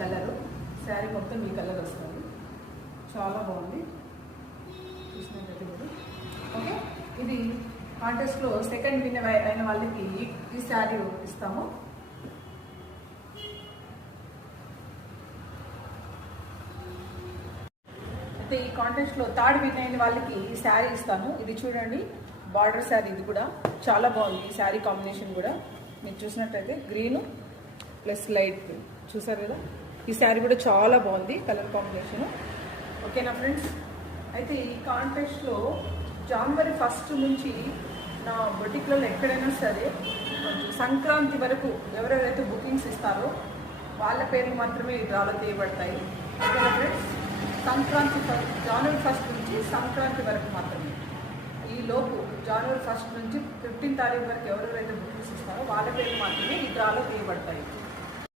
Colour. Sari మొత్తం ఈ colour వస్తుంది, చాలా బాగుంది. చూసినట్లయితే మీరు ఓకే. ఇది కాంటెస్ట్లో సెకండ్ విన్ అయిన వాళ్ళకి ఈ శారీ ఇస్తాము. అయితే ఈ కాంటెస్ట్లో థర్డ్ విన్ అయిన వాళ్ళకి ఈ శారీ ఇస్తాను. ఇది చూడండి, బార్డర్ శారీ. ఇది కూడా చాలా బాగుంది. ఈ శారీ కాంబినేషన్ కూడా మీరు చూసినట్లయితే గ్రీను ప్లస్ లైట్ గ్రీన్ చూసారు కదా. ఈ శారీ కూడా చాలా బాగుంది కలర్ కాంబినేషన్. ఓకేనా ఫ్రెండ్స్. అయితే ఈ కాంటెస్ట్లో జనవరి 1 నుంచి నా బొటిక్లలో ఎక్కడైనా సరే సంక్రాంతి వరకు ఎవరెవరైతే బుకింగ్స్ ఇస్తారో వాళ్ళ పేర్లు మాత్రమే ఈ డ్రాలో తీయబడతాయి. ఓకేనా ఫ్రెండ్స్. జనవరి 1 నుంచి సంక్రాంతి వరకు మాత్రమే. ఈ లోపు జనవరి 1 నుంచి 15 తారీఖు వరకు ఎవరెవరైతే బుకింగ్స్ ఇస్తారో వాళ్ళ పేర్లు మాత్రమే ఈ డ్రాలో తీయబడతాయి.